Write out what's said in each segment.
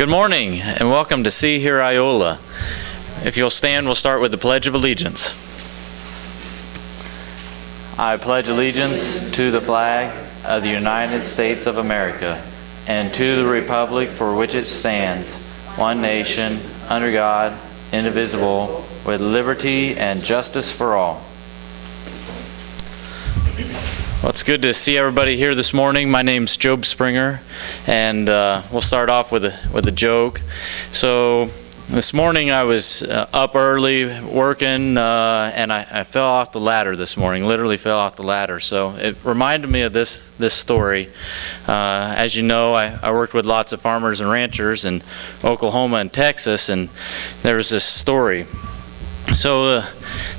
Good morning and welcome to Hear Iola. If you'll stand, we'll start with the Pledge of Allegiance. I pledge allegiance to the flag of the United States of America and to the republic for which it stands, one nation, under God, indivisible, with liberty and justice for all. Well, it's good to see everybody here this morning. My name's Job Springer, and we'll start off with a joke. So this morning I was up early working, and I fell off the ladder this morning. Literally fell off the ladder. So it reminded me of this story. As you know, I worked with lots of farmers and ranchers in Oklahoma and Texas, and there was this story. So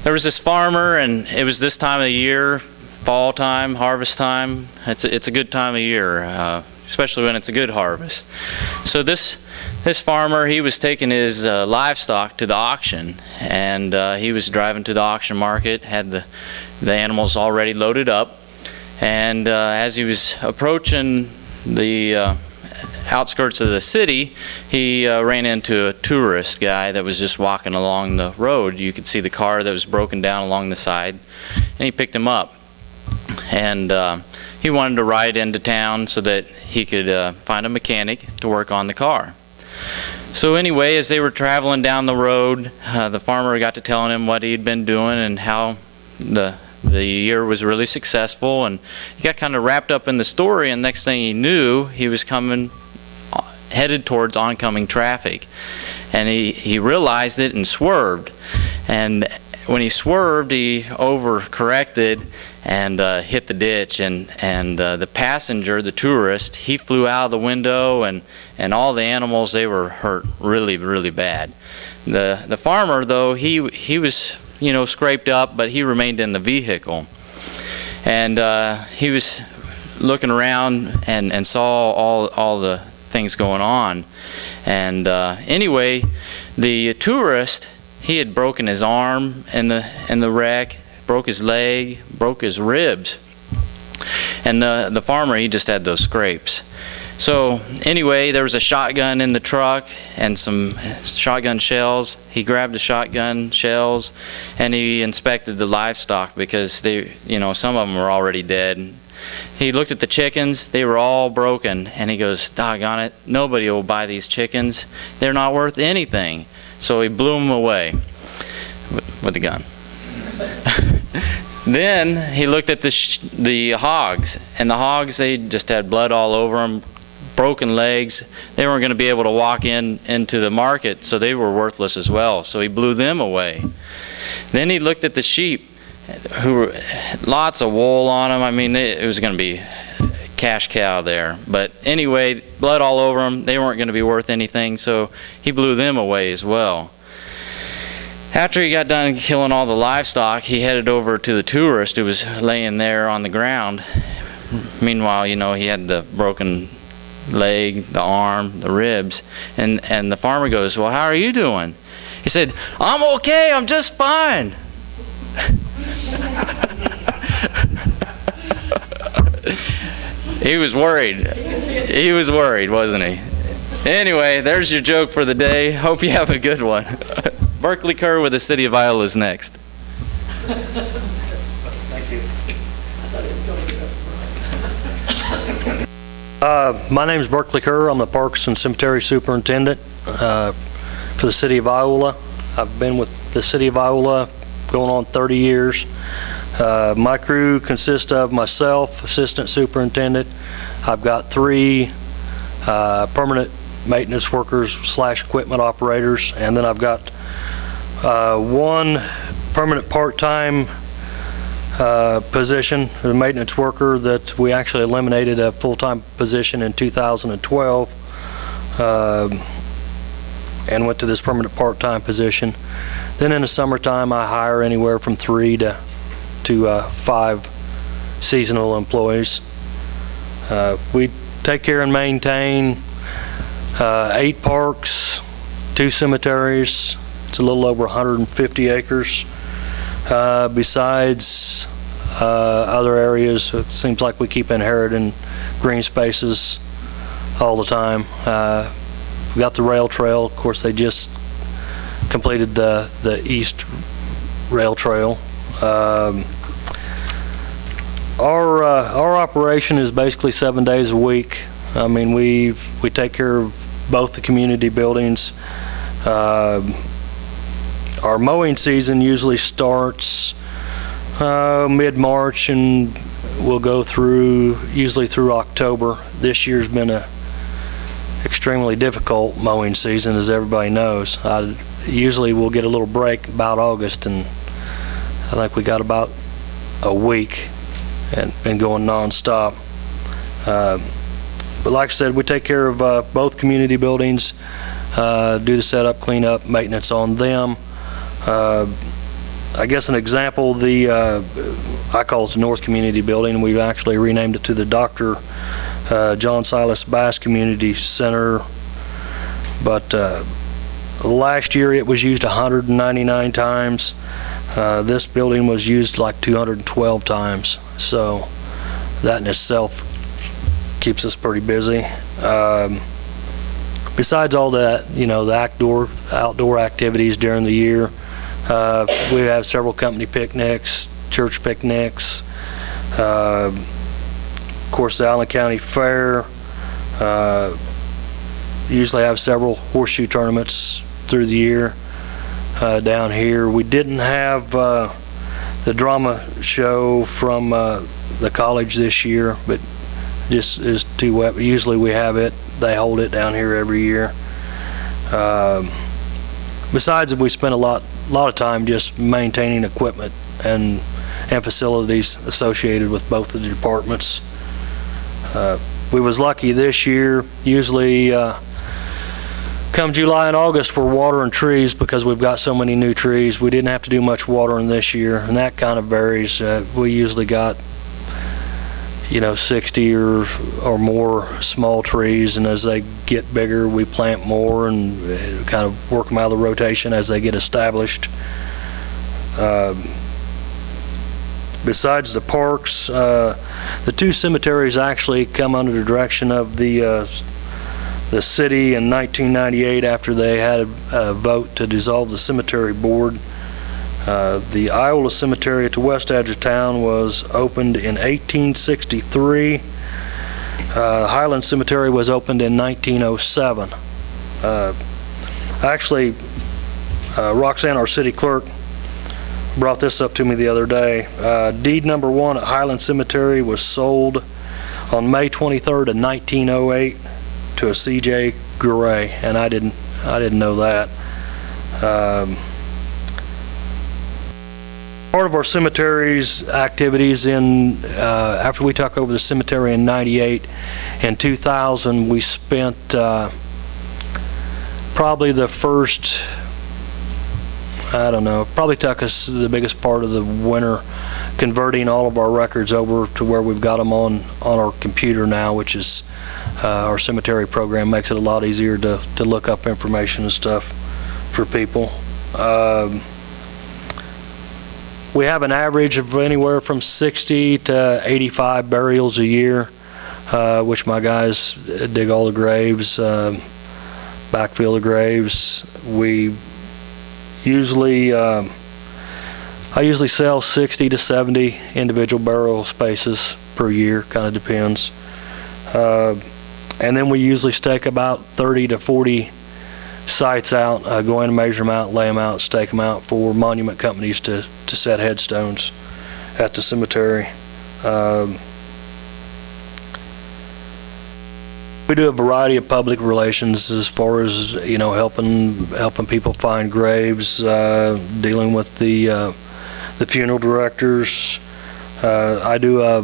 there was this farmer, and it was this time of year. Fall time, harvest time. It's a good time of year, especially when it's a good harvest. So this farmer, he was taking his livestock to the auction, and he was driving to the auction market, had the animals already loaded up, and as he was approaching the outskirts of the city, he ran into a tourist guy that was just walking along the road. You could see the car that was broken down along the side, and he picked him up. And he wanted to ride into town so that he could find a mechanic to work on the car. So anyway, as they were traveling down the road, the farmer got to telling him what he'd been doing and how the year was really successful, and he got kind of wrapped up in the story, and next thing he knew, he was headed towards oncoming traffic. And he realized it and swerved. And when he swerved, he overcorrected and hit the ditch, and the passenger, the tourist, he flew out of the window, and all the animals, they were hurt really, really bad. The farmer, though, he was scraped up, but he remained in the vehicle, and he was looking around and saw all the things going on. And anyway, the tourist, he had broken his arm in the wreck, broke his leg, broke his ribs, and the farmer, he just had those scrapes. So anyway, there was a shotgun in the truck and some shotgun shells. He grabbed the shotgun shells and he inspected the livestock because some of them were already dead. He looked at the chickens, they were all broken, and he goes, doggone it, nobody will buy these chickens. They're not worth anything. So he blew them away with the gun. Then he looked at the hogs, and the hogs, they just had blood all over them, broken legs. They weren't going to be able to walk into the market, so they were worthless as well. So he blew them away. Then he looked at the sheep, who lots of wool on them. I mean, it was going to be cash cow there. But anyway, blood all over them. They weren't going to be worth anything, so he blew them away as well. After he got done killing all the livestock, he headed over to the tourist who was laying there on the ground. Meanwhile, he had the broken leg, the arm, the ribs, and the farmer goes, well, how are you doing? He said, I'm okay, I'm just fine. He was worried. He was worried, wasn't he? Anyway, there's your joke for the day. Hope you have a good one. Berkeley Kerr with the City of Iola is next. Thank you. My name is Berkeley Kerr. I'm the Parks and Cemetery Superintendent for the City of Iola. I've been with the City of Iola going on 30 years. My crew consists of myself, Assistant Superintendent. I've got 3 permanent maintenance workers / equipment operators, and then I've got 1 permanent part-time position, a maintenance worker that we actually eliminated a full-time position in 2012 and went to this permanent part-time position. Then in the summertime, I hire anywhere from 3 to 5 seasonal employees. We take care and maintain 8 parks, 2 cemeteries. It's a little over 150 acres. Besides other areas, it seems like we keep inheriting green spaces all the time. We got the rail trail. Of course, they just completed the east rail trail. Our operation is basically 7 days a week. I mean, we take care of both the community buildings. Our mowing season usually starts mid-March and will go through usually through October. This year's been a extremely difficult mowing season, as everybody knows. Usually we'll get a little break about August, and I think we got about a week and been going non-stop. But like I said, we take care of both community buildings, do the setup, cleanup, maintenance on them. I guess an example, I call it the North Community Building. We've actually renamed it to the Dr. John Silas Bass Community Center. But last year it was used 199 times. This building was used like 212 times. So that in itself keeps us pretty busy. Besides all that, the outdoor activities during the year, we have several company picnics, church picnics, of course the Allen County Fair. Usually have several horseshoe tournaments through the year down here. We didn't have the drama show from the college this year, but just is too wet. Usually we have it. They hold it down here every year. Besides, we spend a lot of time just maintaining equipment and facilities associated with both of the departments. We was lucky this year. Usually come July and August we're watering trees because we've got so many new trees. We didn't have to do much watering this year, and that kind of varies. We usually got 60 or more small trees, and as they get bigger we plant more and kind of work them out of the rotation as they get established. Besides the parks, the two cemeteries actually come under the direction of the city in 1998 after they had a vote to dissolve the cemetery board. The Iola Cemetery at the west edge of town was opened in 1863. Highland Cemetery was opened in 1907. Actually, Roxanne, our city clerk, brought this up to me the other day. Deed number 1 at Highland Cemetery was sold on May 23rd of 1908 to a C.J. Gray, and I didn't know that. Part of our cemetery's activities after we took over the cemetery in '98, in 2000 we spent probably the first, probably took us the biggest part of the winter converting all of our records over to where we've got them on our computer now, which is our cemetery program makes it a lot easier to look up information and stuff for people. We have an average of anywhere from 60 to 85 burials a year, which my guys dig all the graves, backfill the graves. We usually, I usually sell 60 to 70 individual burial spaces per year, kind of depends. And then we usually stake about 30 to 40 sites out, go in and measure them out, lay them out, stake them out for monument companies to set headstones at the cemetery. We do a variety of public relations as far as helping people find graves, dealing with the funeral directors. I do a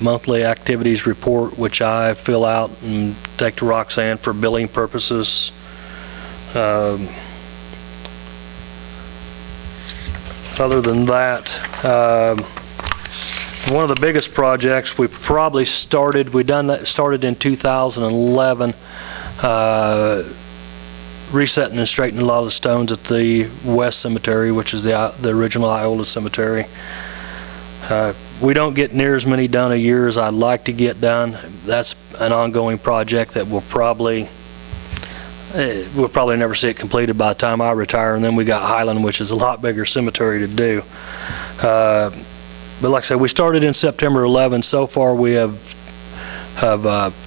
monthly activities report which I fill out and take to Roxanne for billing purposes. Other than that, one of the biggest projects we probably started in 2011, resetting and straightening a lot of the stones at the West Cemetery, which is the original Iola Cemetery. We don't get near as many done a year as I'd like to get done. That's an ongoing project that will probably we'll probably never see it completed by the time I retire, and then we got Highland, which is a lot bigger cemetery to do. But like I said, we started in September 11. So far, we have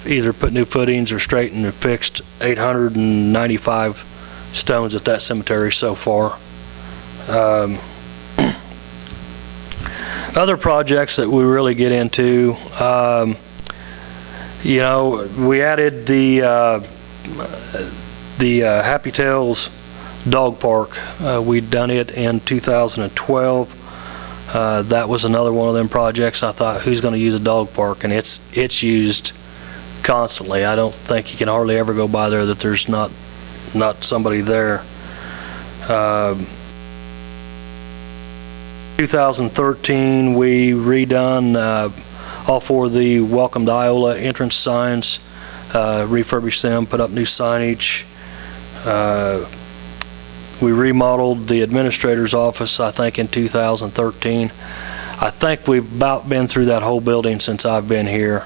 either put new footings or straightened and fixed 895 stones at that cemetery so far. Other projects that we really get into, you know, we added the Happy Tales dog park. We'd done it in 2012. That was another one of them projects. I thought, who's going to use a dog park? And it's used constantly. I don't think you can hardly ever go by there that there's not somebody there. 2013, we redone all four of the Welcome to Iola entrance signs, refurbished them, put up new signage. We remodeled the administrator's office, I think, in 2013. I think we've about been through that whole building since I've been here.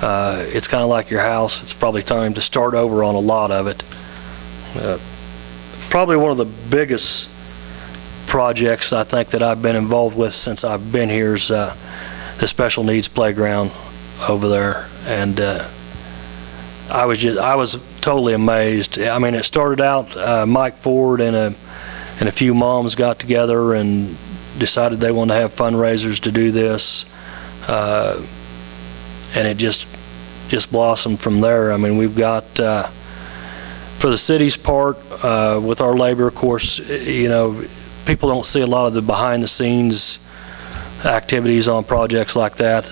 It's kind of like your house. It's probably time to start over on a lot of it. Probably one of the biggest projects I think that I've been involved with since I've been here is the special needs playground over there. And I was totally amazed. I mean, it started out, Mike Ford and a few moms got together and decided they wanted to have fundraisers to do this, and it just blossomed from there. I mean, we've got for the city's part, with our labor, of course, you know, people don't see a lot of the behind-the-scenes activities on projects like that.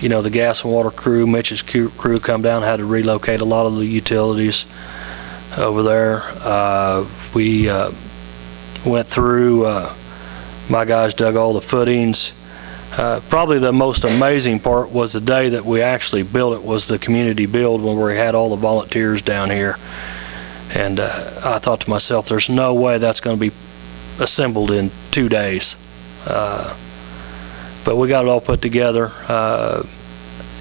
You know, the gas and water crew, Mitch's crew come down, had to relocate a lot of the utilities over there. We went through, my guys dug all the footings. Probably the most amazing part was the day that we actually built it, was the community build when we had all the volunteers down here. And I thought to myself, there's no way that's going to be assembled in 2 days. But we got it all put together.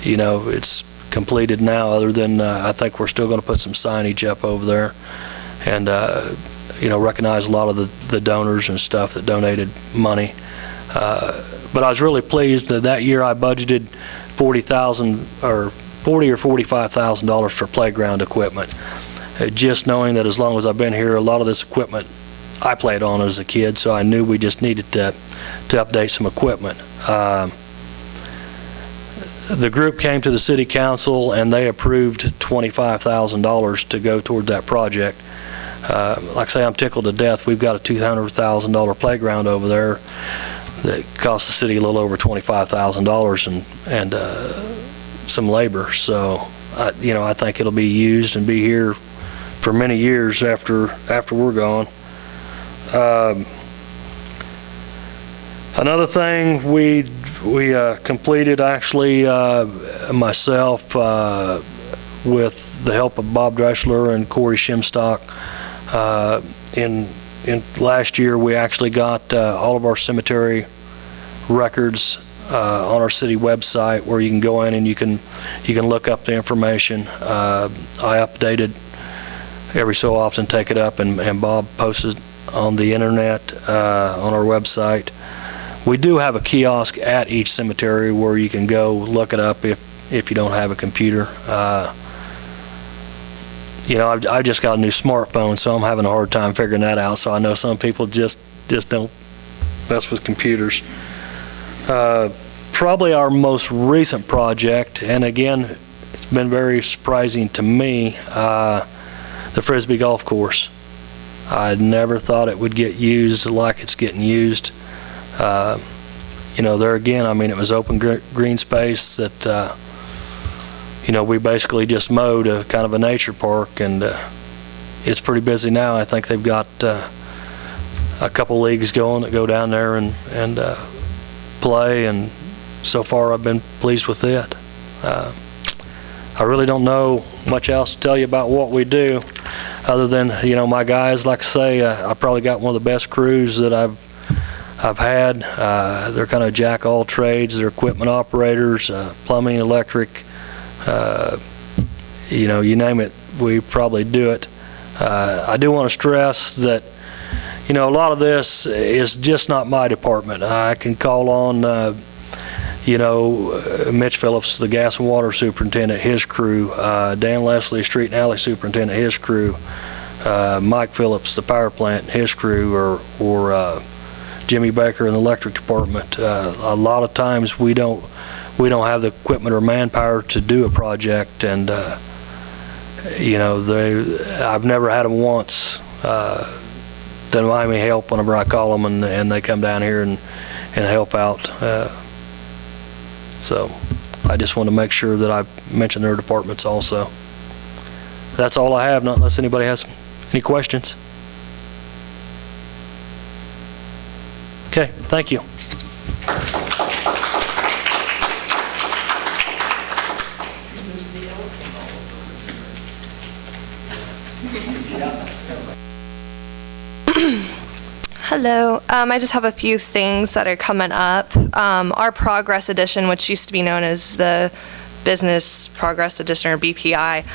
You know, it's completed now, other than I think we're still going to put some signage up over there and, you know, recognize a lot of the donors and stuff that donated money. But I was really pleased that year I budgeted $40,000 or $45,000 for playground equipment. Just knowing that as long as I've been here, a lot of this equipment I played on as a kid, so I knew we just needed to update some equipment. The group came to the city council and they approved $25,000 to go toward that project. Like I say, I'm tickled to death. We've got a $200,000 playground over there that cost the city a little over $25,000 and some labor. So, you know, I think it'll be used and be here for many years after we're gone. Another thing we completed, actually, myself, with the help of Bob Dreschler and Corey Shimstock, in last year we actually got all of our cemetery records on our city website, where you can go in and you can look up the information. I update it every so often, take it up, and Bob posts it on the internet on our website. We do have a kiosk at each cemetery where you can go look it up if you don't have a computer. You know, I've just got a new smartphone, so I'm having a hard time figuring that out. So I know some people just don't mess with computers. Probably our most recent project, and again, it's been very surprising to me, the Frisbee golf course. I never thought it would get used like it's getting used. You know, there again, I mean, it was open green space that, you know, we basically just mowed a kind of a nature park, and it's pretty busy now. I think they've got a couple leagues going that go down there and play, and so far I've been pleased with it. I really don't know much else to tell you about what we do, other than, you know, my guys, like I say, I probably got one of the best crews that I've had. They're kind of jack all trades. They're equipment operators, plumbing, electric. you name it, we probably do it. I do want to stress that, a lot of this is just not my department. I can call on, Mitch Phillips, the gas and water superintendent, his crew, Dan Leslie, street and alley superintendent, his crew, Mike Phillips, the power plant, his crew, or Jimmy Baker in the electric department. A lot of times we don't have the equipment or manpower to do a project, and I've never had them once deny me help whenever I call them, and they come down here and help out. So I just want to make sure that I mention their departments also. That's all I have, not unless anybody has any questions. Okay, thank you. Hello. I just have a few things that are coming up. Our Progress Edition, which used to be known as the Business Progress Edition, or BPI,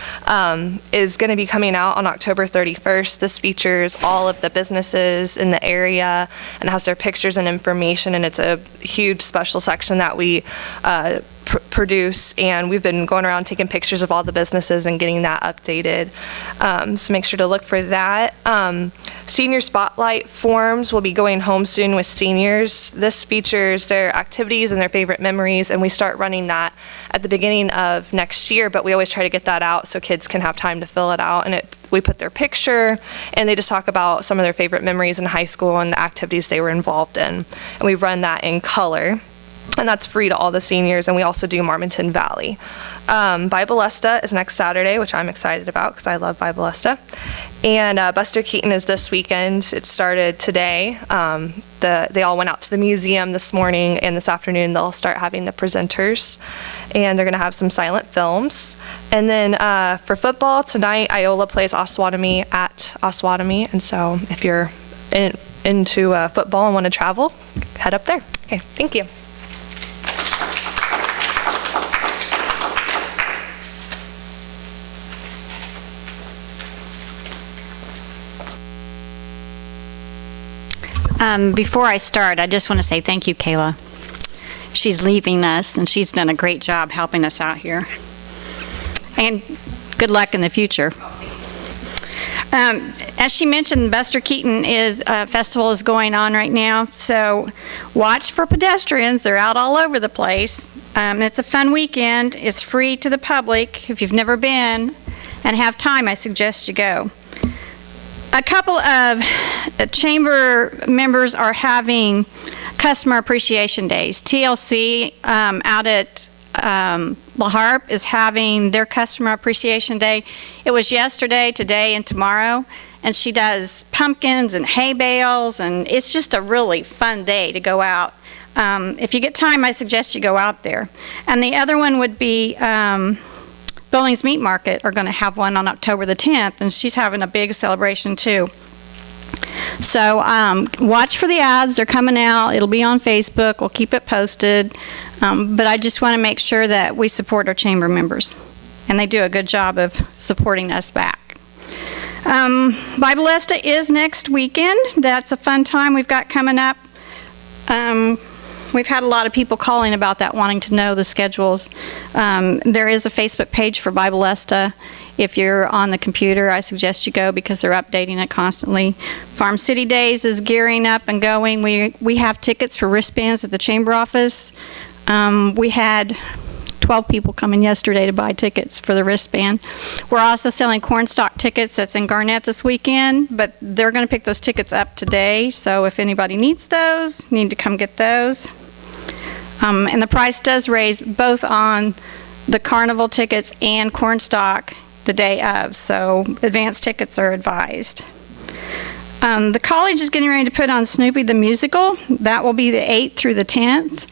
is going to be coming out on October 31st. This features all of the businesses in the area and has their pictures and information, and it's a huge special section that we produce, and we've been going around taking pictures of all the businesses and getting that updated. So make sure to look for that. Senior Spotlight forms will be going home soon with seniors. This features their activities and their favorite memories, and we start running that at the beginning of next year, but we always try to get that out so kids can have time to fill it out. And we put their picture, and they just talk about some of their favorite memories in high school and the activities they were involved in. And we run that in color. And that's free to all the seniors, and we also do Marmonton Valley. Bibalesta is next Saturday, which I'm excited about because I love Bibalesta. And Buster Keaton is this weekend. It started today. They all went out to the museum this morning, and this afternoon they'll start having the presenters. And they're going to have some silent films. And then for football, tonight Iola plays Osawatomie at Osawatomie. And so if you're into football and want to travel, head up there. Okay, thank you. Before I start, I just want to say thank you, Kayla. She's leaving us, and she's done a great job helping us out here. And good luck in the future. As she mentioned, Buster Keaton festival is going on right now, so watch for pedestrians. They're out all over the place. It's a fun weekend. It's free to the public. If you've never been and have time, I suggest you go. A couple of chamber members are having customer appreciation days. TLC out at La Harpe is having their customer appreciation day. It was yesterday, today, and tomorrow, and she does pumpkins and hay bales, and it's just a really fun day to go out. If you get time, I suggest you go out there. And the other one would be Billings Meat Market are going to have one on October the 10th, and she's having a big celebration too. So watch for the ads. They're coming out. It'll be on Facebook. We'll keep it posted. But I just want to make sure that we support our chamber members, and they do a good job of supporting us back. Bibalesta is next weekend. That's a fun time we've got coming up. We've had a lot of people calling about that, wanting to know the schedules. There is a Facebook page for Bibalesta. If you're on the computer, I suggest you go because they're updating it constantly. Farm City Days is gearing up and going. We have tickets for wristbands at the chamber office. We had 12 people coming yesterday to buy tickets for the wristband. We're also selling cornstalk tickets. That's in Garnett this weekend, but they're going to pick those tickets up today. So if anybody needs those, need to come get those. And the price does raise both on the carnival tickets and cornstalk the day of, so advance tickets are advised. The college is getting ready to put on Snoopy the Musical. That will be the 8th through the 10th.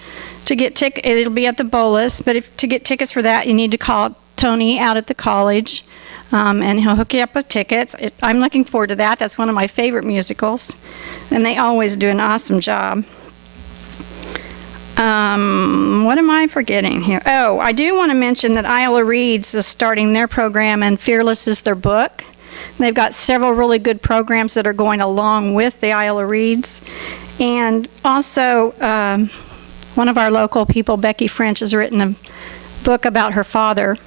To get it'll be at the Bolus, but to get tickets for that, you need to call Tony out at the college, and he'll hook you up with tickets. I'm looking forward to that. That's one of my favorite musicals, and they always do an awesome job. What am I forgetting here? Oh, I do want to mention that Iola Reads is starting their program, and Fearless is their book. They've got several really good programs that are going along with the Iola Reads. And also, one of our local people, Becky French, has written a book about her father,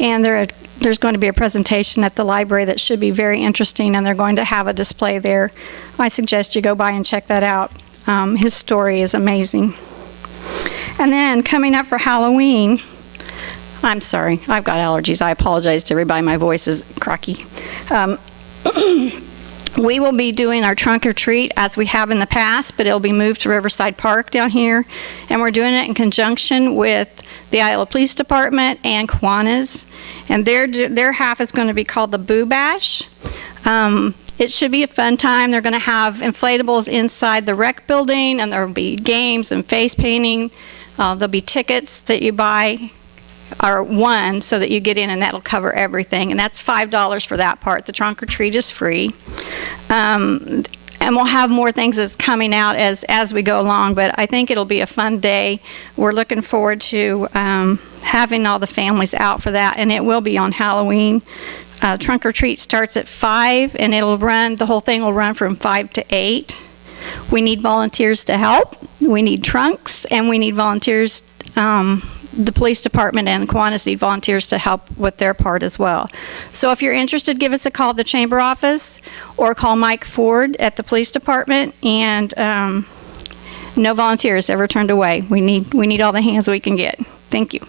and there's going to be a presentation at the library that should be very interesting, and they're going to have a display there. I suggest you go by and check that out. His story is amazing. And then coming up for Halloween, I'm sorry, I've got allergies. I apologize to everybody. My voice is croaky. We will be doing our trunk or treat as we have in the past, but it'll be moved to Riverside Park down here. And we're doing it in conjunction with the Iola Police Department and Kiwanis. And their half is going to be called the Boo Bash. It should be a fun time. They're going to have inflatables inside the rec building, and there will be games and face painting. There'll be tickets that you buy, or one, so that you get in, and that'll cover everything. And that's $5 for that part. The trunk or treat is free. And we'll have more things that's coming out as we go along, but I think it'll be a fun day. We're looking forward to having all the families out for that, and it will be on Halloween. Trunk or treat starts at 5, and the whole thing will run from 5 to 8. We need volunteers to help. We need trunks, and we need volunteers. The police department and Kiwanis need volunteers to help with their part as well. So if you're interested, give us a call at the chamber office or call Mike Ford at the police department. And no volunteers ever turned away. We need all the hands we can get. Thank you.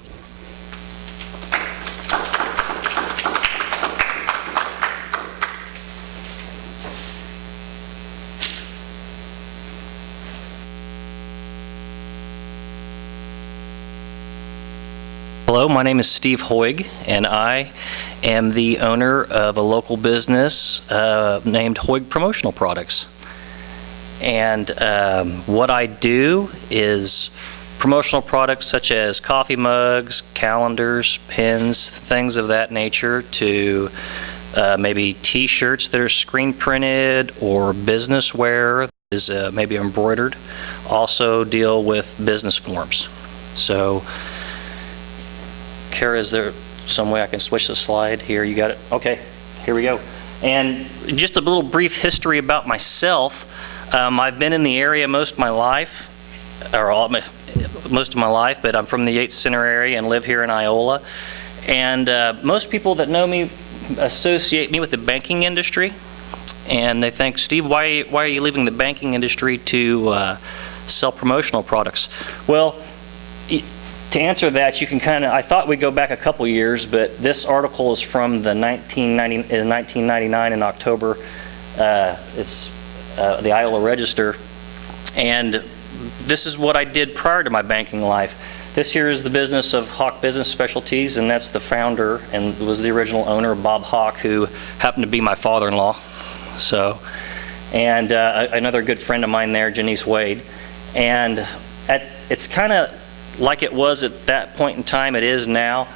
Hello, my name is Steve Hoig, and I am the owner of a local business named Hoig Promotional Products. And what I do is promotional products such as coffee mugs, calendars, pins, things of that nature, to maybe t-shirts that are screen printed or business wear that is maybe embroidered. Also deal with business forms. So Kara, is there some way I can switch the slide here? You got it? Okay, here we go. And just a little brief history about myself. I've been in the area most of my life, but I'm from the Yates Center area and live here in Iola. And most people that know me associate me with the banking industry. And they think, Steve, why are you leaving the banking industry to sell promotional products? Well, to answer that, you can I thought we'd go back a couple years, but this article is from the 1999 in October. It's the Iola Register. And this is what I did prior to my banking life. This here is the business of Hawk Business Specialties, and that's the founder and was the original owner, Bob Hawk, who happened to be my father-in-law. So, and another good friend of mine there, Janice Wade. And it's kind of like it was at that point in time, it is now.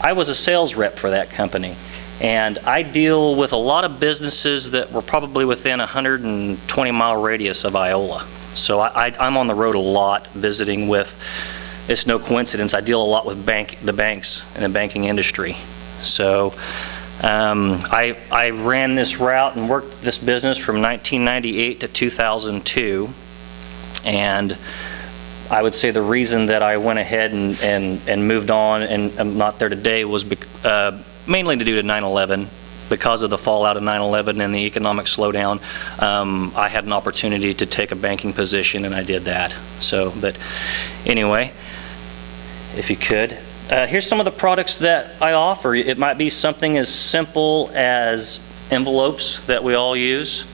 I was a sales rep for that company. And I deal with a lot of businesses that were probably within a 120-mile radius of Iola. So I'm on the road a lot visiting with, it's no coincidence, I deal a lot with the banks and the banking industry. So I ran this route and worked this business from 1998 to 2002. And I would say the reason that I went ahead and moved on and I'm not there today was mainly due to 9/11. Because of the fallout of 9/11 and the economic slowdown, I had an opportunity to take a banking position, and I did that. So, but anyway, if you could. Here's some of the products that I offer. It might be something as simple as envelopes that we all use.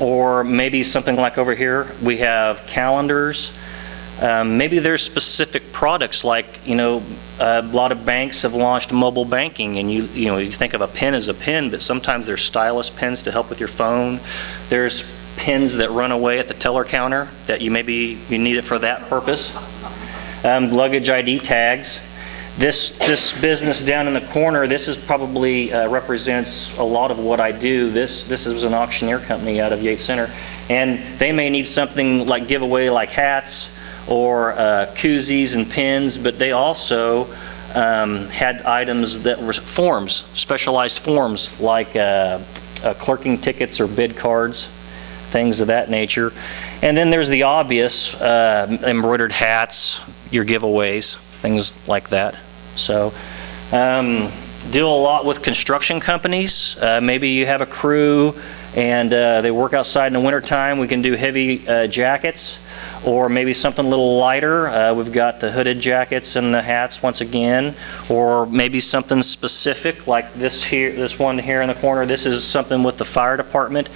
Or maybe something like over here, we have calendars. Maybe there's specific products like, a lot of banks have launched mobile banking, and you think of a pen as a pen, but sometimes there's stylus pens to help with your phone. There's pins that run away at the teller counter that you need it for that purpose. Luggage ID tags. This business down in the corner, this is probably represents a lot of what I do. This is an auctioneer company out of Yates Center, and they may need something like giveaway like hats or koozies and pins, but they also had items that were forms, specialized forms, like clerking tickets or bid cards, things of that nature. And then there's the obvious, embroidered hats, your giveaways, things like that. So deal a lot with construction companies. Maybe you have a crew and they work outside in the wintertime. We can do heavy jackets, or maybe something a little lighter. We've got the hooded jackets and the hats once again, or maybe something specific like this one here in the corner. This is something with the fire department.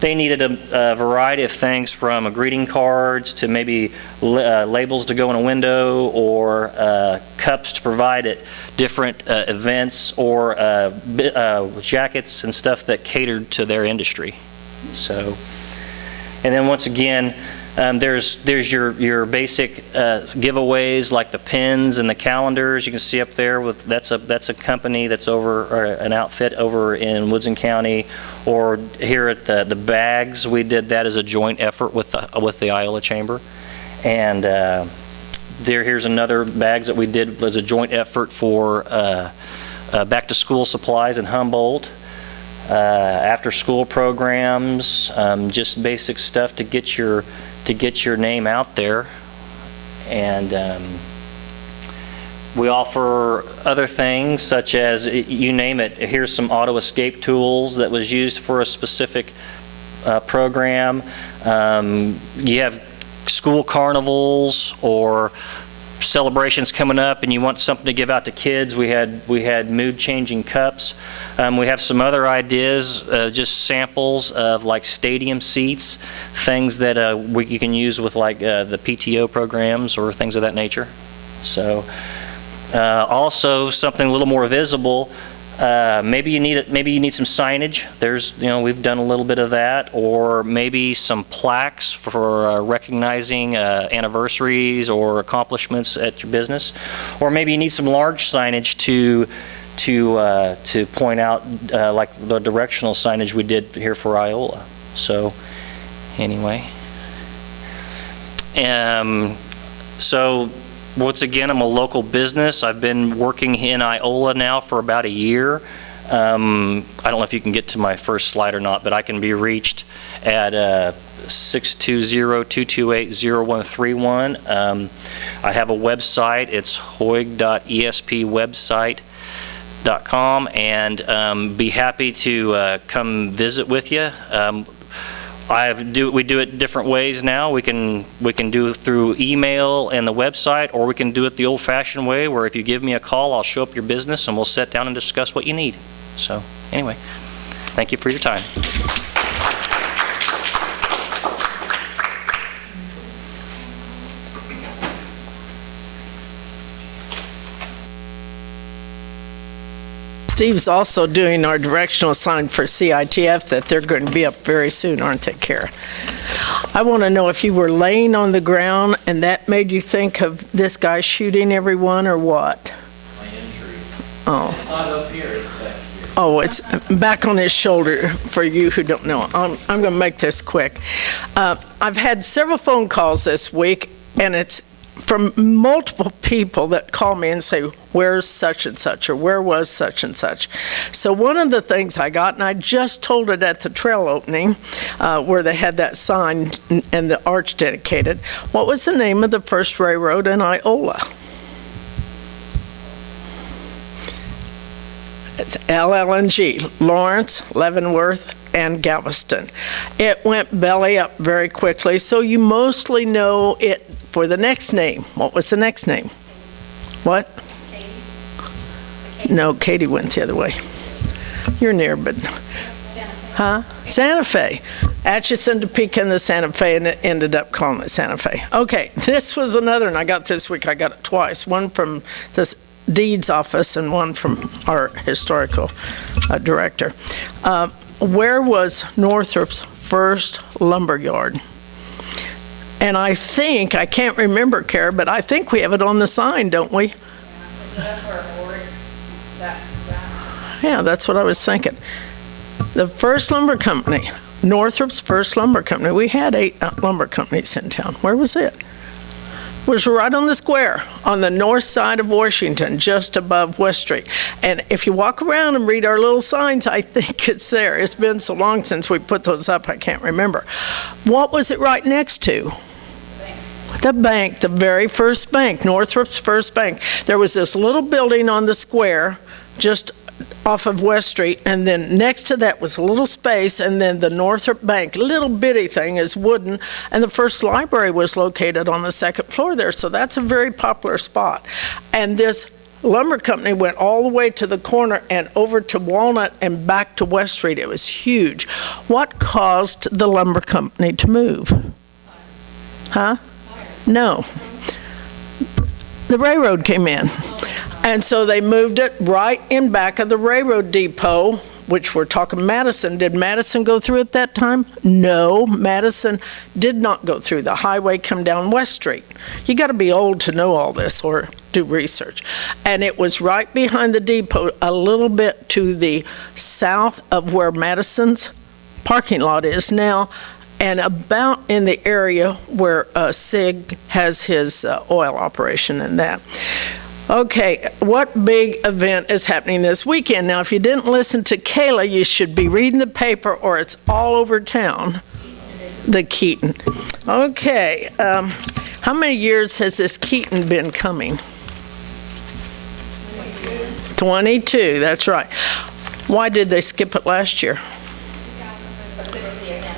They needed a variety of things, from greeting cards to maybe labels to go in a window, or cups to provide at different events, or jackets and stuff that catered to their industry. So, and then once again, there's your basic giveaways like the pins and the calendars. You can see up there with that's a company that's over, or an outfit over in Woodson County. Or here at the bags, we did that as a joint effort with the Iola Chamber. And here's another bags that we did as a joint effort for back to school supplies in Humboldt. After school programs, just basic stuff to get your name out there. And we offer other things such as, you name it. Here's some auto escape tools that was used for a specific program. You have school carnivals or celebrations coming up and you want something to give out to kids. We had mood-changing cups. We have some other ideas, just samples of like stadium seats, things that you can use with like the PTO programs or things of that nature. So also something a little more visible. Maybe you need some signage. We've done a little bit of that, or maybe some plaques for recognizing anniversaries or accomplishments at your business, or maybe you need some large signage to point out, like the directional signage we did here for Iola. So anyway, so once again, I'm a local business. I've been working in Iola now for about a year. I don't know if you can get to my first slide or not, but I can be reached at 620-228-0131. I have a website. It's hoig.espwebsite.com, and be happy to come visit with you. We do it different ways now. We can do it through email and the website, or we can do it the old-fashioned way, where if you give me a call, I'll show up your business and we'll sit down and discuss what you need. So anyway, thank you for your time. Steve's also doing our directional sign for CITF that they're going to be up very soon, aren't they, Kara? I want to know if you were laying on the ground and that made you think of this guy shooting everyone, or what? My injury. Oh. It's not up here, it's back here. Oh, it's back on his shoulder, for you who don't know. I'm going to make this quick. I've had several phone calls this week, and it's from multiple people that call me and say, where's such and such, or where was such and such. So one of the things I got, and I just told it at the trail opening, where they had that sign and the arch dedicated, what was the name of the first railroad in Iola? It's LL&G, Lawrence, Leavenworth, and Galveston. It went belly up very quickly, so you mostly know it for the next name. What was the next name? What? Katie. No, Katie went the other way. You're near, but... Huh? Santa Fe. Atchison, Topeka, and the Santa Fe, and it ended up calling it Santa Fe. Okay, this was another, and I got this week, I got it twice. One from the deeds office and one from our historical director. Where was Northrop's first lumber yard? And I can't remember, Kara, but I think we have it on the sign, don't we? Yeah, that's what I was thinking. The first lumber company, Northrop's first lumber company. We had 8 lumber companies in town. Where was it? was right on the square on the north side of Washington, just above West Street. And if you walk around and read our little signs, I think it's there. It's been so long since we put those up, I can't remember. What was it right next to? The bank, the very first bank, Northrop's first bank. There was this little building on the square just off of West Street, and then next to that was a little space, and then the Northrop Bank, little bitty thing, is wooden, and the first library was located on the second floor there, so that's a very popular spot. And this lumber company went all the way to the corner and over to Walnut and back to West Street. It was huge. What caused the lumber company to move? Huh? No. The railroad came in. And so they moved it right in back of the railroad depot, which we're talking Madison. Did Madison go through at that time? No, Madison did not go through. The highway come down West Street. You got to be old to know all this or do research. And it was right behind the depot, a little bit to the south of where Madison's parking lot is now, and about in the area where Sig has his oil operation and that. Okay, what big event is happening this weekend? Now, if you didn't listen to Kayla, you should be reading the paper or it's all over town. The Keaton. Okay, how many years has this Keaton been coming? 22, that's right. Why did they skip it last year?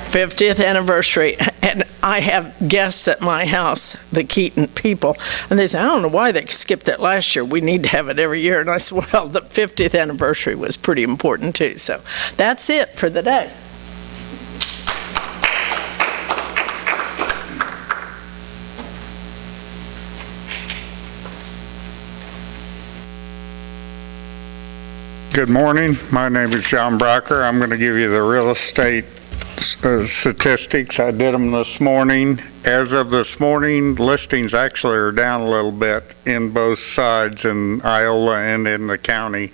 50th anniversary, and I have guests at my house, the Keaton people, and they say, I don't know why they skipped that last year. We need to have it every year. And I said, well, the 50th anniversary was pretty important too. So that's it for the day. Good morning. My name is John Brocker. I'm going to give you the real estate statistics. I did them this morning. As of this morning, listings actually are down a little bit in both sides, in Iola and in the county.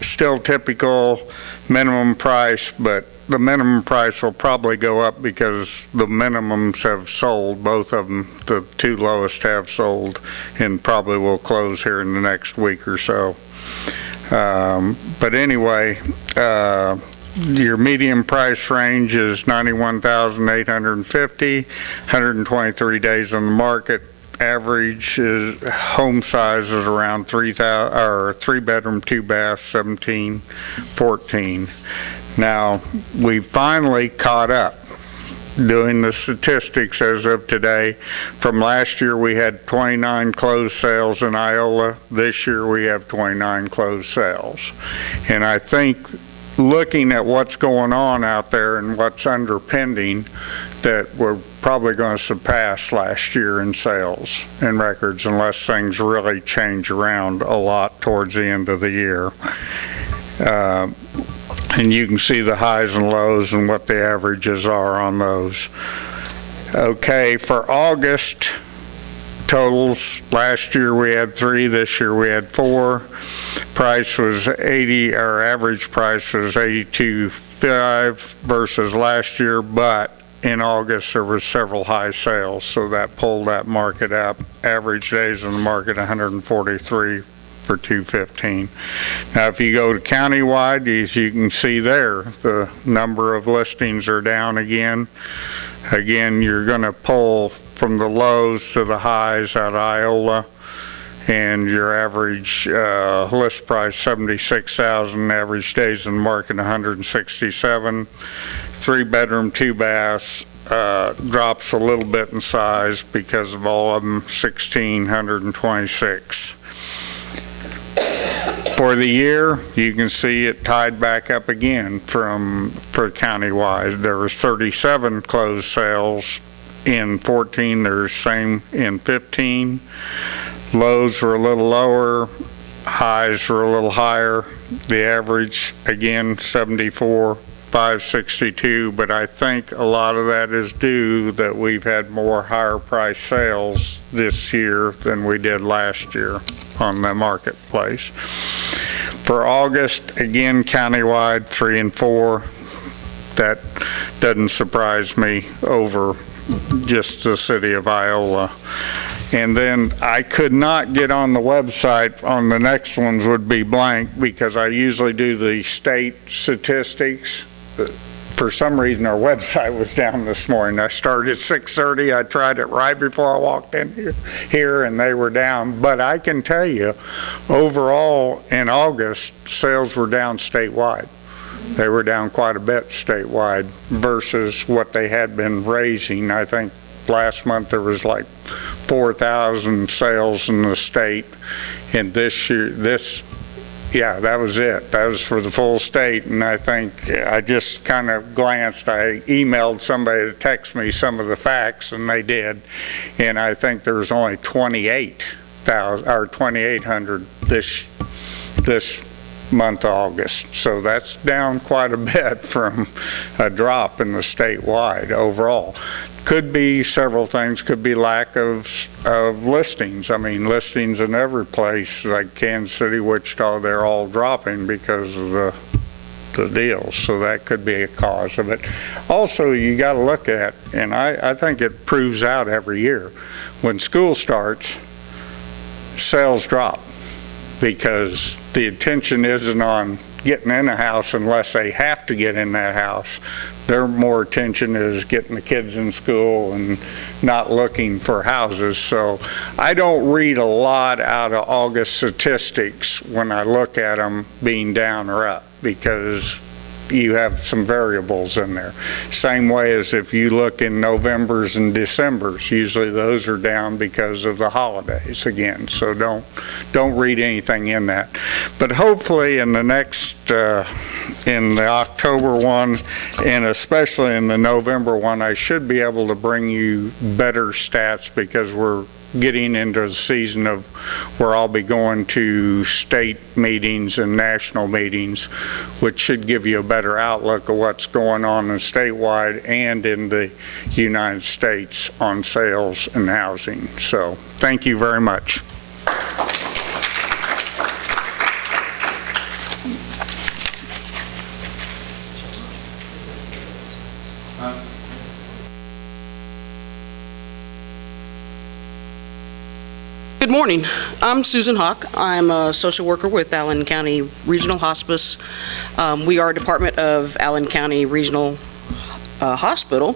Still typical minimum price, but the minimum price will probably go up because the minimums have sold. Both of them, the two lowest, have sold and probably will close here in the next week or so. But anyway, your median price range is $91,850, 123 days on the market. Average is home size is around 3,000, or 3-bedroom, 2-bath, 1714. Now, we finally caught up doing the statistics as of today. From last year, we had 29 closed sales in Iola. This year, we have 29 closed sales. And I think, looking at what's going on out there and what's underpinning, that we're probably going to surpass last year in sales and records unless things really change around a lot towards the end of the year. And you can see the highs and lows and what the averages are on those. Okay, for August totals, last year we had 3, this year we had 4. Price was 80, our average price was 82.5 versus last year, but in August there was several high sales, so that pulled that market up. Average days in the market 143 for 215. Now, if you go to countywide, as you can see there, the number of listings are down again. Again, you're going to pull from the lows to the highs out of Iola, and your average list price 76,000, average days in the market 167. 3-bedroom, 2 baths drops a little bit in size because of all of them, 1,626. For the year, you can see it tied back up again for countywide. There was 37 closed sales in 14. There's same in 15. Lows were a little lower, highs were a little higher. The average, again, 74,562, but I think a lot of that is due that we've had more higher price sales this year than we did last year on the marketplace. For August, again, countywide, 3 and 4. That doesn't surprise me over just the City of Iola. And then I could not get on the website on the next ones would be blank because I usually do the state statistics. For some reason, our website was down this morning. I started at 6:30. I tried it right before I walked in here and they were down. But I can tell you, overall in August, sales were down statewide. They were down quite a bit statewide versus what they had been raising. I think last month there was like 4,000 sales in the state, and this year, that was it. That was for the full state, and I think I just kind of glanced. I emailed somebody to text me some of the facts, and they did, and I think there was only 28,000 or 2,800 this month of August. So that's down quite a bit from a drop in the statewide overall. Could be several things. Could be lack of listings. I mean, listings in every place, like Kansas City, Wichita, they're all dropping because of the deals. So that could be a cause of it. Also, you got to look at, and I think it proves out every year, when school starts, sales drop because the attention isn't on getting in a house unless they have to get in that house. Their more attention is getting the kids in school and not looking for houses. So I don't read a lot out of August statistics when I look at them being down or up because you have some variables in there. Same way as if you look in Novembers and Decembers, usually those are down because of the holidays again. So don't read anything in that. But hopefully in the next in the October one, and especially in the November one, I should be able to bring you better stats because we're getting into the season of where I'll be going to state meetings and national meetings, which should give you a better outlook of what's going on in statewide and in the United States on sales and housing. So thank you very much. Good morning. I'm Susan Hawk. I'm a social worker with Allen County Regional Hospice. We are a department of Allen County Regional Hospital.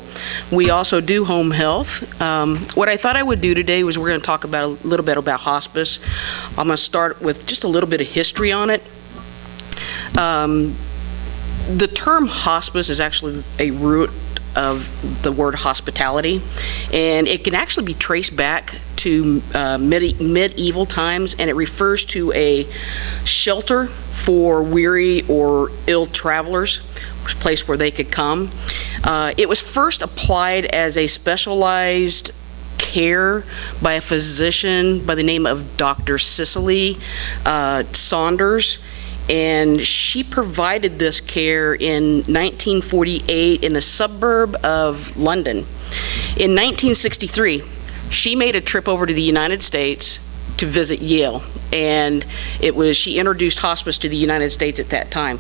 We also do home health. What I thought I would do today was we're going to talk about a little bit about hospice. I'm going to start with just a little bit of history on it. The term hospice is actually a root of the word hospitality, and it can actually be traced back to medieval times, and it refers to a shelter for weary or ill travelers, a place where they could come. It was first applied as a specialized care by a physician by the name of Dr. Cicely Saunders, and she provided this care in 1948 in a suburb of London. In 1963, she made a trip over to the United States to visit Yale, and she introduced hospice to the United States at that time.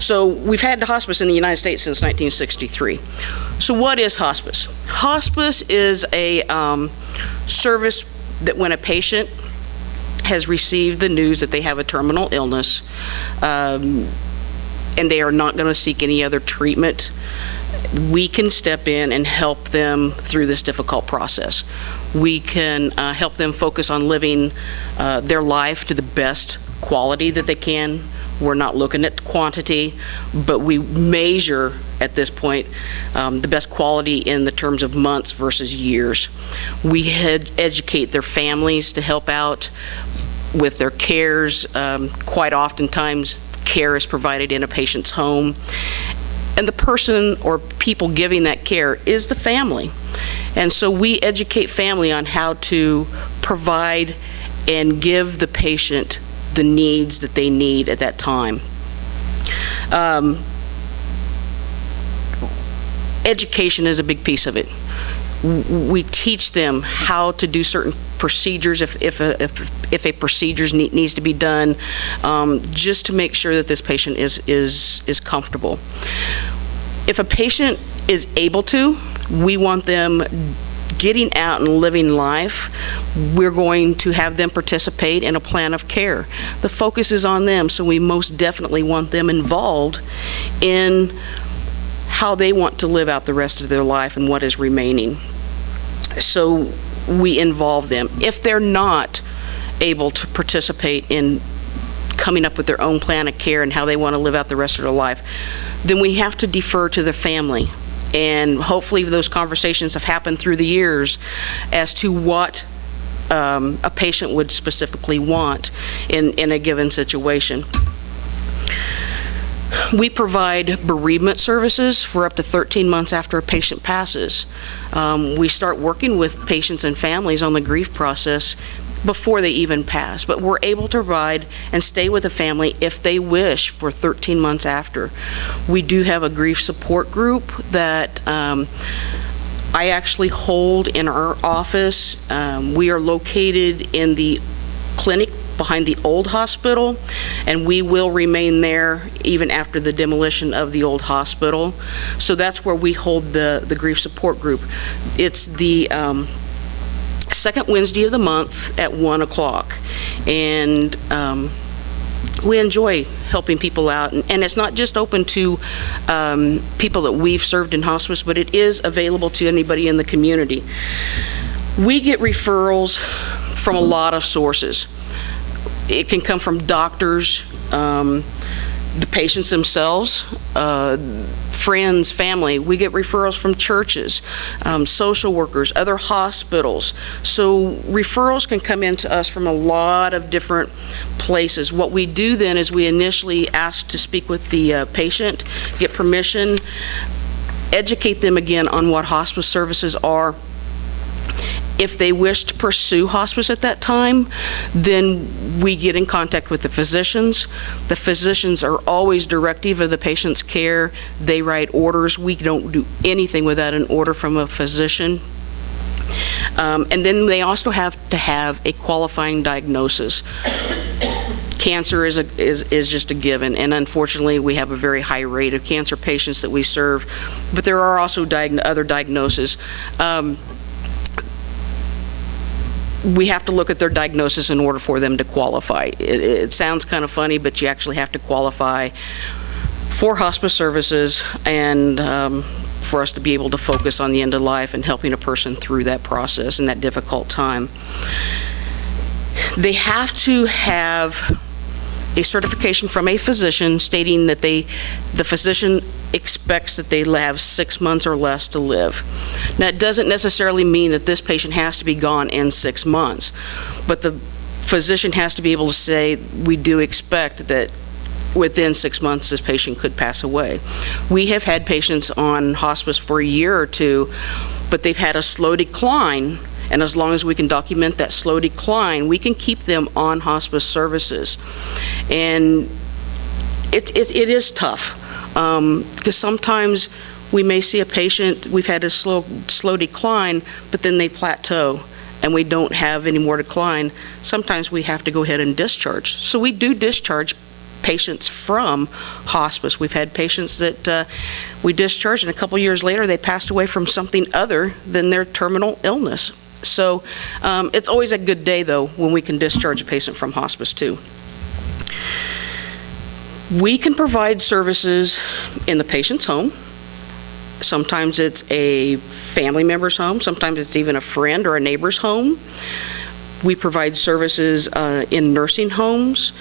So we've had hospice in the United States since 1963. So what is hospice? Hospice is a service that when a patient has received the news that they have a terminal illness and they are not going to seek any other treatment, we can step in and help them through this difficult process. We can help them focus on living their life to the best quality that they can. We're not looking at quantity, but we measure at this point the best quality in the terms of months versus years. We educate their families to help out with their cares. Quite oftentimes, care is provided in a patient's home, and the person or people giving that care is the family. And so we educate family on how to provide and give the patient the needs that they need at that time. Education is a big piece of it. We teach them how to do certain procedures if a procedure needs to be done, just to make sure that this patient is comfortable. If a patient is able to, We want them getting out and living life. We're going to have them participate in a plan of care. The focus is on them, so we most definitely want them involved in how they want to live out the rest of their life and what is remaining. So we involve them. If they're not able to participate in coming up with their own plan of care and how they want to live out the rest of their life, then we have to defer to the family. And hopefully those conversations have happened through the years as to what a patient would specifically want in a given situation. We provide bereavement services for up to 13 months after a patient passes. We start working with patients and families on the grief process before they even pass, but we're able to provide and stay with the family if they wish for 13 months after. We do have a grief support group that I actually hold in our office. We are located in the clinic behind the old hospital, and we will remain there even after the demolition of the old hospital. So that's where we hold the grief support group. It's the second Wednesday of the month at 1 o'clock. And we enjoy helping people out. And it's not just open to people that we've served in hospice, but it is available to anybody in the community. We get referrals from a lot of sources. It can come from doctors, the patients themselves, friends, family. We get referrals from churches, social workers, other hospitals. So referrals can come into us from a lot of different places. What we do then is we initially ask to speak with the patient, get permission, educate them again on what hospice services are. If they wish to pursue hospice at that time, then we get in contact with the physicians. The physicians are always directive of the patient's care. They write orders. We don't do anything without an order from a physician. And then they also have to have a qualifying diagnosis. Cancer is just a given, and unfortunately we have a very high rate of cancer patients that we serve, but there are also other diagnoses. We have to look at their diagnosis in order for them to qualify. It sounds kind of funny, but you actually have to qualify for hospice services and for us to be able to focus on the end of life and helping a person through that process and that difficult time. They have to have a certification from a physician stating that the physician expects that they have 6 months or less to live. Now, it doesn't necessarily mean that this patient has to be gone in 6 months, but the physician has to be able to say, we do expect that within 6 months this patient could pass away. We have had patients on hospice for a year or two, but they've had a slow decline, and as long as we can document that slow decline, we can keep them on hospice services. And it is tough, because sometimes we may see a patient, we've had a slow decline, but then they plateau and we don't have any more decline. Sometimes we have to go ahead and discharge. So we do discharge patients from hospice. We've had patients that we discharged, and a couple years later they passed away from something other than their terminal illness. So it's always a good day, though, when we can discharge a patient from hospice, too. We can provide services in the patient's home. Sometimes it's a family member's home. Sometimes it's even a friend or a neighbor's home. We provide services in nursing homes.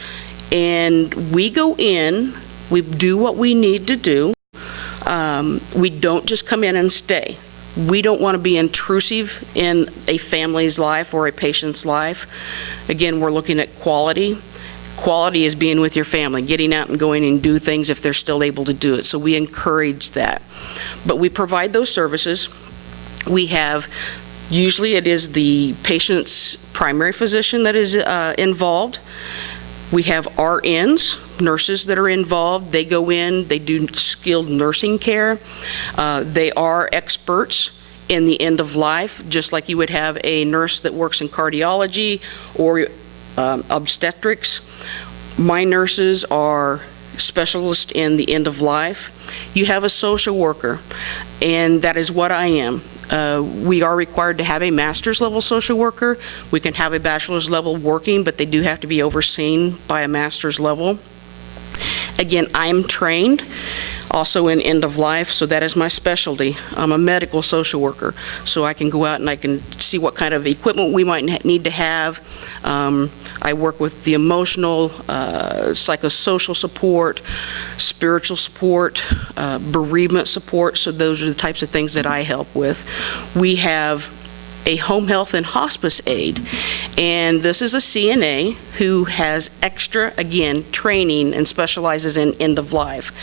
And we go in, we do what we need to do. We don't just come in and stay. We don't want to be intrusive in a family's life or a patient's life. Again, we're looking at quality. Quality is being with your family, getting out and going and do things if they're still able to do it. So we encourage that. But we provide those services. We have, usually it is the patient's primary physician that is involved. We have RNs, nurses that are involved. They go in, they do skilled nursing care. They are experts in the end of life, just like you would have a nurse that works in cardiology or obstetrics. My nurses are specialist in the end of life. You have a social worker, and that is what I am. We are required to have a master's level social worker. We can have a bachelor's level working, but they do have to be overseen by a master's level. Again, I'm trained also in end of life, so that is my specialty. I'm a medical social worker, so I can go out and I can see what kind of equipment we might need to have. I work with the emotional, psychosocial support, spiritual support, bereavement support, so those are the types of things that I help with. We have a home health and hospice aide, and this is a CNA who has extra, again, training and specializes in end of life.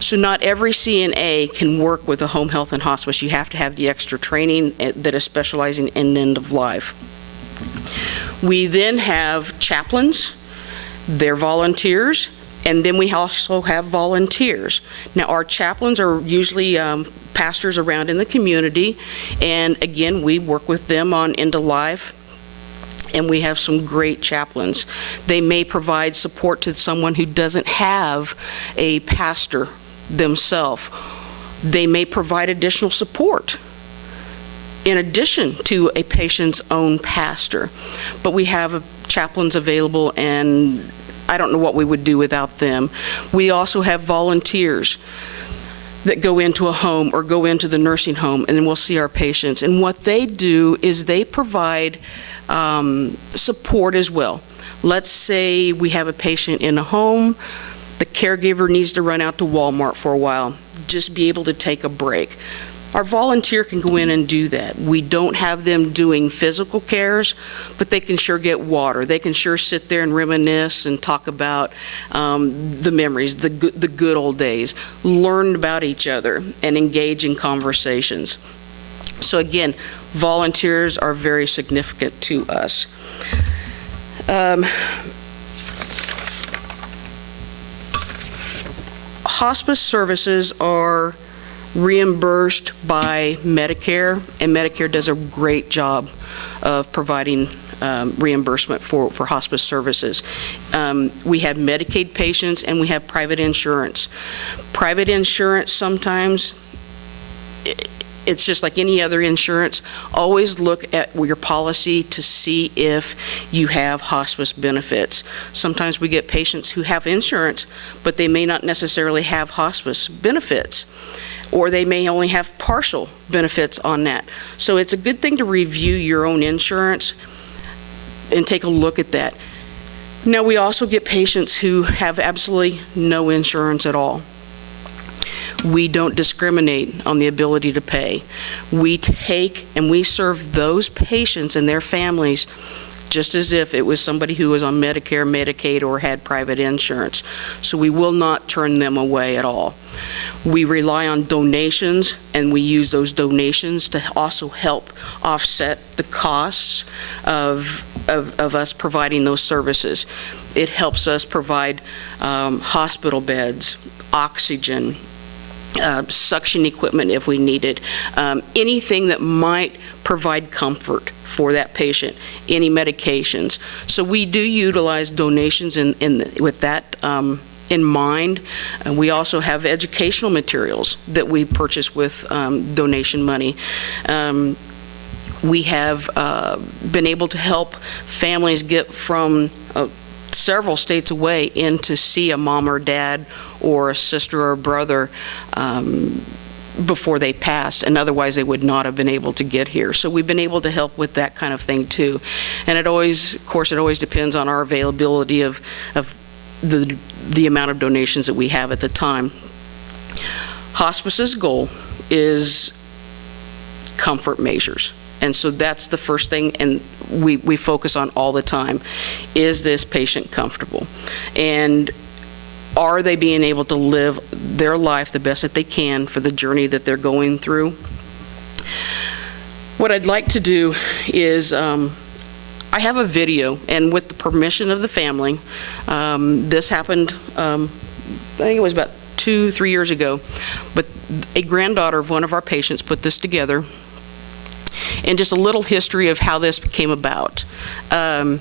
So not every CNA can work with a home health and hospice. You have to have the extra training that is specializing in end of life. We then have chaplains, they're volunteers, and then we also have volunteers. Now, our chaplains are usually pastors around in the community, and again, we work with them on end of life, and we have some great chaplains. They may provide support to someone who doesn't have a pastor themselves. They may provide additional support in addition to a patient's own pastor. But we have chaplains available, and I don't know what we would do without them. We also have volunteers that go into a home or go into the nursing home, and then we'll see our patients. And what they do is they provide support as well. Let's say we have a patient in a home, the caregiver needs to run out to Walmart for a while, just be able to take a break. Our volunteer can go in and do that. We don't have them doing physical cares, but they can sure get water. They can sure sit there and reminisce and talk about the memories, the good old days, learn about each other, and engage in conversations. So again, volunteers are very significant to us. Hospice services are reimbursed by Medicare, and Medicare does a great job of providing reimbursement for hospice services. We have Medicaid patients and we have private insurance. Private insurance, sometimes it's just like any other insurance. Always look at your policy to see if you have hospice benefits. Sometimes we get patients who have insurance, but they may not necessarily have hospice benefits, or they may only have partial benefits on that. So it's a good thing to review your own insurance and take a look at that. Now, we also get patients who have absolutely no insurance at all. We don't discriminate on the ability to pay. We take and we serve those patients and their families just as if it was somebody who was on Medicare, Medicaid, or had private insurance. So we will not turn them away at all. We rely on donations, and we use those donations to also help offset the costs of us providing those services. It helps us provide hospital beds, oxygen, suction equipment if we need it, anything that might provide comfort for that patient, any medications. So we do utilize donations with that in mind. And we also have educational materials that we purchase with donation money. We have been able to help families get from several states away in to see a mom or dad or a sister or a brother before they passed, and otherwise they would not have been able to get here. So we've been able to help with that kind of thing too. And it always, of course, it always depends on our availability of the amount of donations that we have at the time. Hospice's goal is comfort measures. And so that's the first thing, and we focus on all the time. Is this patient comfortable? And are they being able to live their life the best that they can for the journey that they're going through? What I'd like to do is, I have a video, and with the permission of the family, this happened, I think it was about 2-3 years ago, but a granddaughter of one of our patients put this together. And just a little history of how this came about. I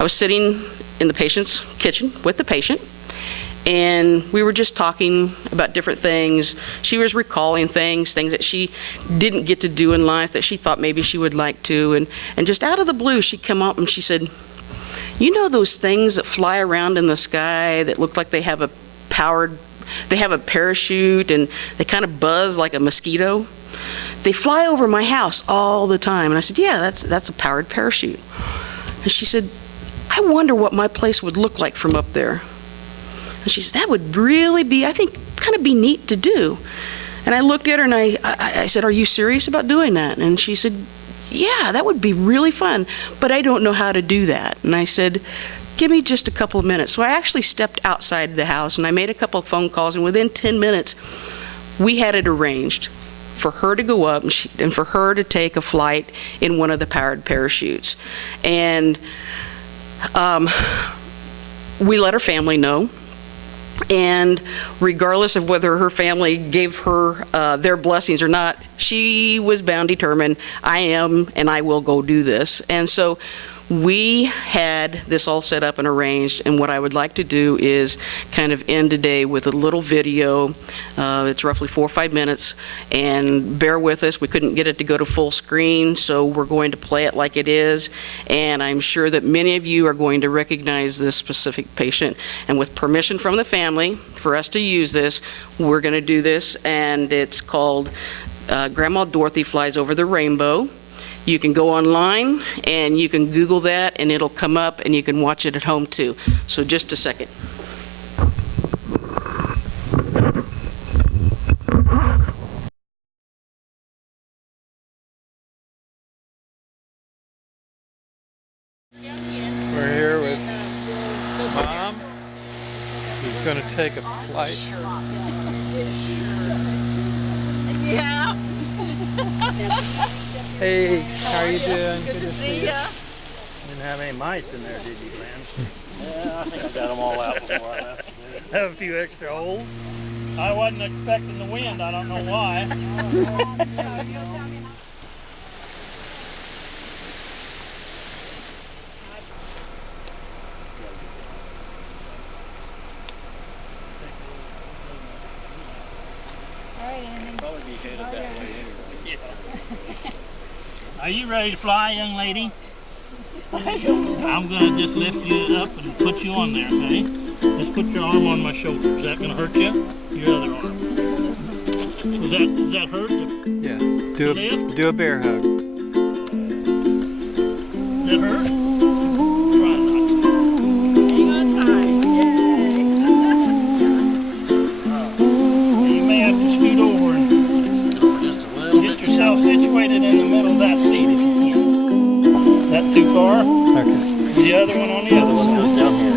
was sitting in the patient's kitchen with the patient, and we were just talking about different things. She was recalling things that she didn't get to do in life that she thought maybe she would like to, and just out of the blue, she'd come up and she said, "You know those things that fly around in the sky that look like they have a parachute and they kind of buzz like a mosquito? They fly over my house all the time." And I said, "Yeah, that's a powered parachute." And she said, "I wonder what my place would look like from up there." And she said, "That would really be, I think, kind of be neat to do." And I looked at her and I said, "Are you serious about doing that?" And she said, "Yeah, that would be really fun, but I don't know how to do that." And I said, "Give me just a couple of minutes." So I actually stepped outside the house and I made a couple of phone calls, and within 10 minutes, we had it arranged for her to go up and for her to take a flight in one of the powered parachutes. And we let her family know. And regardless of whether her family gave her their blessings or not, she was bound, determined, I am and I will go do this. And so we had this all set up and arranged, and what I would like to do is kind of end today with a little video. It's roughly 4 or 5 minutes, and bear with us, we couldn't get it to go to full screen, so we're going to play it like it is, and I'm sure that many of you are going to recognize this specific patient, and with permission from the family for us to use this, we're going to do this, and it's called Grandma Dorothy Flies Over the Rainbow. You can go online and you can Google that and it'll come up and you can watch it at home too. So just a second. We're here with Mom, who's going to take a flight. Yeah. Hey, how are you doing? Good to see ya. Didn't have any mice in there, did you, Glenn? Yeah, I think I got them all out before I left. Have a few extra holes? I wasn't expecting the wind. I don't know why. Probably be headed that way anyway. Yeah. Are you ready to fly, young lady? I'm going to just lift you up and put you on there, okay? Just put your arm on my shoulder. Is that going to hurt you? Your other arm. Does that hurt? Yeah. Do a bear hug. Does that hurt? Try not to. Hang on tight. Yay. You may have to scoot over and get yourself situated in the middle of that seat if you can. Is that too far? Okay. The other one on the other side. Down here.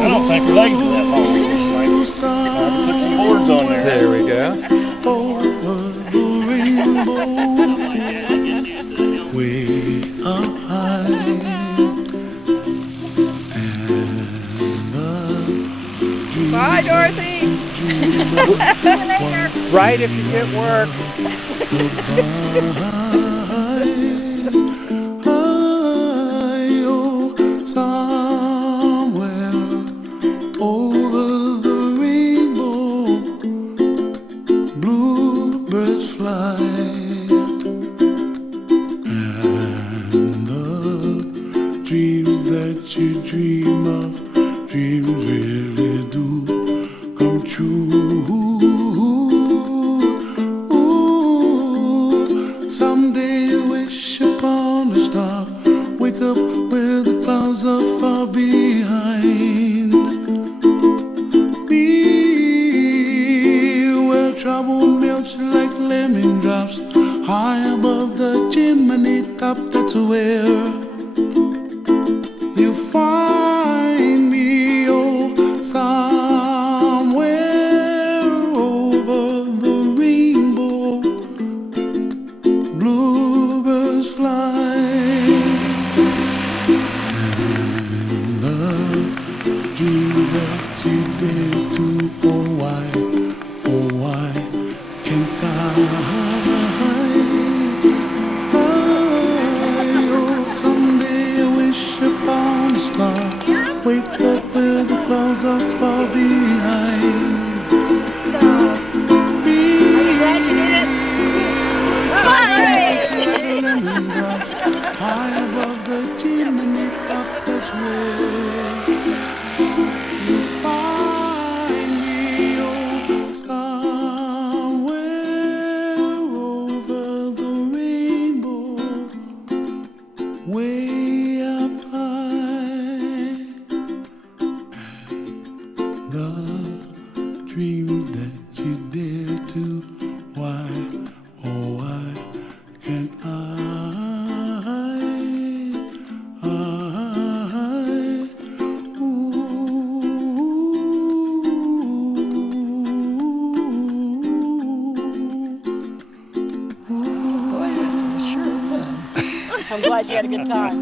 I don't think her legs are that long. I'll put some boards on there. There we go. Way up high, Bye, Dorothy. Right if you get work. Somewhere over the rainbow, bluebirds fly, and the dreams that you dream of, dreams really do come true. Someday you wish upon a star, wake up where the clouds are far behind. Be where trouble melts like lemon drops, high above the chimney top. That's where you find me, oh, somewhere over the rainbow, bluebirds fly, and the dream that you did to, oh why can't I? Oh, someday I wish upon a star, wake up where the clouds the dreams that you dare to. Why, oh why can't I Boy, that's for sure fun. I'm glad you had a good time.